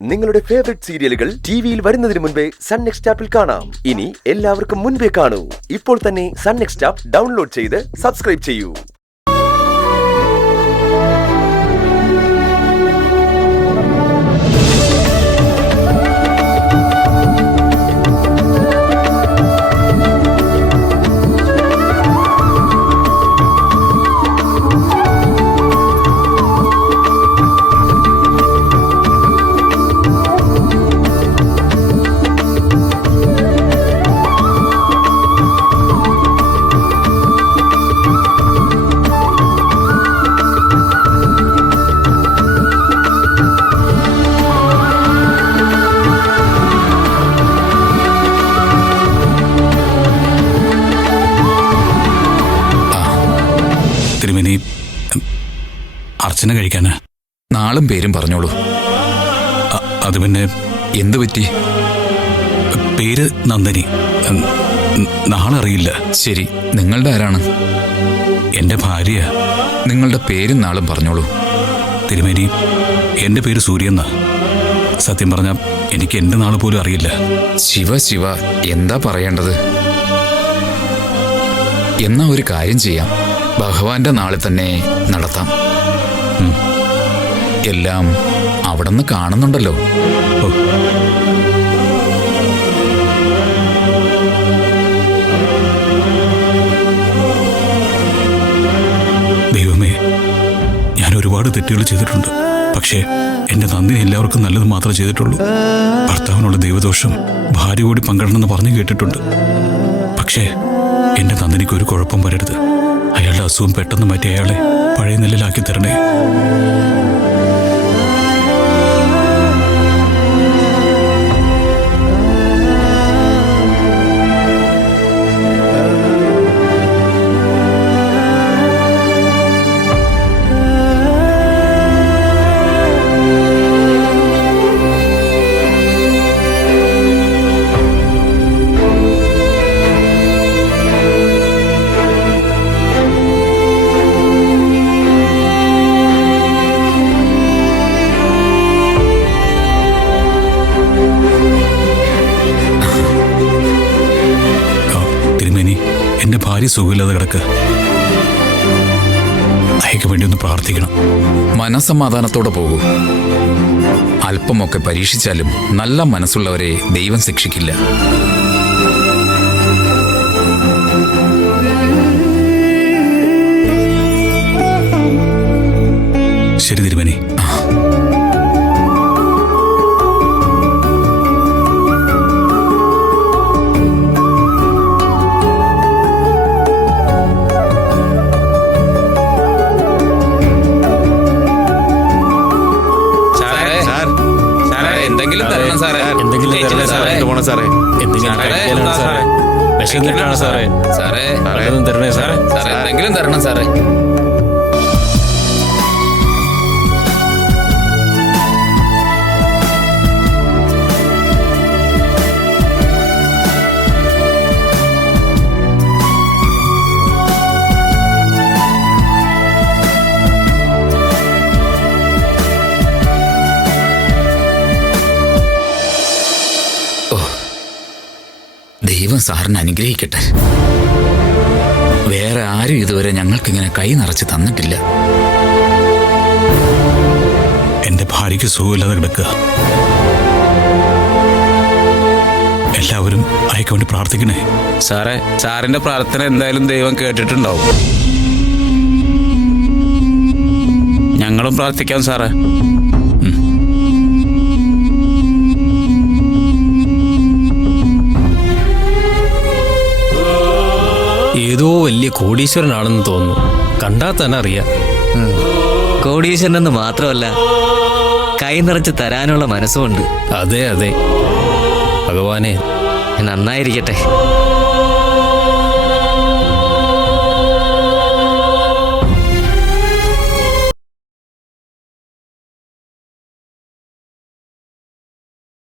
നിങ്ങളുടെ ഫേവറേറ്റ് സീരിയലുകൾ ടിവിയിൽ വരുന്നതിന് മുൻപേ സൺ നെക്സ്റ്റ് ആപ്പിൽ കാണാം. ഇനി എല്ലാവർക്കും മുൻപേ കാണൂ. ഇപ്പോൾ തന്നെ സൺ നെക്സ്റ്റ് ആപ്പ് ഡൗൺലോഡ് ചെയ്ത് സബ്സ്ക്രൈബ് ചെയ്യൂ. തിരുമേനി, അർച്ചന കഴിക്കാന് നാളും പേരും പറഞ്ഞോളൂ. അത് പിന്നെ എന്തു പറ്റി? പേര് നന്ദിനി. നാളറിയില്ല. ശരി, നിങ്ങളുടെ ആരാണ്? എന്റെ ഭാര്യ. നിങ്ങളുടെ പേരും നാളും പറഞ്ഞോളൂ. തിരുമേനി, എന്റെ പേര് സൂര്യന്നാ. സത്യം പറഞ്ഞ എനിക്ക് എന്റെ നാള് പോലും അറിയില്ല. ശിവ ശിവ, എന്താ പറയേണ്ടത്? എന്നാ ഒരു കാര്യം ചെയ്യാം, ഭഗവാന്റെ നാളിൽ തന്നെ നടത്താം. എല്ലാം അവിടെ നിന്ന് കാണുന്നുണ്ടല്ലോ. ദൈവമേ, ഞാൻ ഒരുപാട് തെറ്റുകൾ ചെയ്തിട്ടുണ്ട്. പക്ഷേ എന്റെ നന്ദിനി എല്ലാവർക്കും നല്ലത് മാത്രമേ ചെയ്തിട്ടുള്ളൂ. ഭർത്താവിനുള്ള ദൈവദോഷം ഭാര്യ കൂടി പങ്കിടണമെന്ന് പറഞ്ഞു കേട്ടിട്ടുണ്ട്. പക്ഷേ എന്റെ നന്ദിനിക്ക് ഒരു കുഴപ്പം വരരുത്. അയാളുടെ അസുഖം പെട്ടെന്ന് മാറ്റി അയാളെ പഴയ നിലയിലാക്കി തരണേ. എന്റെ ഭാര്യ സുഖമില്ലാതെ കിടക്ക്. അയക്ക് വേണ്ടി ഒന്ന് പ്രാർത്ഥിക്കണം. മനസ്സമാധാനത്തോടെ പോകൂ. അല്പമൊക്കെ പരീക്ഷിച്ചാലും നല്ല മനസ്സുള്ളവരെ ദൈവം ശിക്ഷിക്കില്ല. ശരി തിരുമേനി. എന്തെങ്കിലും തരണം സാറേ. എന്തെങ്കിലും തരണം സാറേ. എന്തെങ്കിലും തരണേ സാറേ. എന്തെങ്കിലും തരണം സാറേ. ദൈവം സാറിനെ അനുഗ്രഹിക്കട്ടെ. വേറെ ആരും ഇതുവരെ ഞങ്ങൾക്കിങ്ങനെ കൈ നിറച്ച് തന്നിട്ടില്ല. എന്റെ ഭാര്യയ്ക്ക് സുഖമില്ലാതെ കിടക്കുക. എല്ലാവരും അയക്ക് വേണ്ടി പ്രാർത്ഥിക്കണേ. സാറേ, സാറിന്റെ പ്രാർത്ഥന എന്തായാലും ദൈവം കേട്ടിട്ടുണ്ടാവും. ഞങ്ങളും പ്രാർത്ഥിക്കാം സാറേ. ഏതോ വലിയ കോടീശ്വരനാണെന്ന് തോന്നുന്നു. കണ്ടാൽ തന്നെ അറിയാം. കോടീശ്വരനെന്ന് മാത്രമല്ല, കൈ നിറച്ച് തരാനുള്ള മനസ്സുമുണ്ട്. അതെ അതെ, ഭഗവാനെ നന്നായിരിക്കട്ടെ.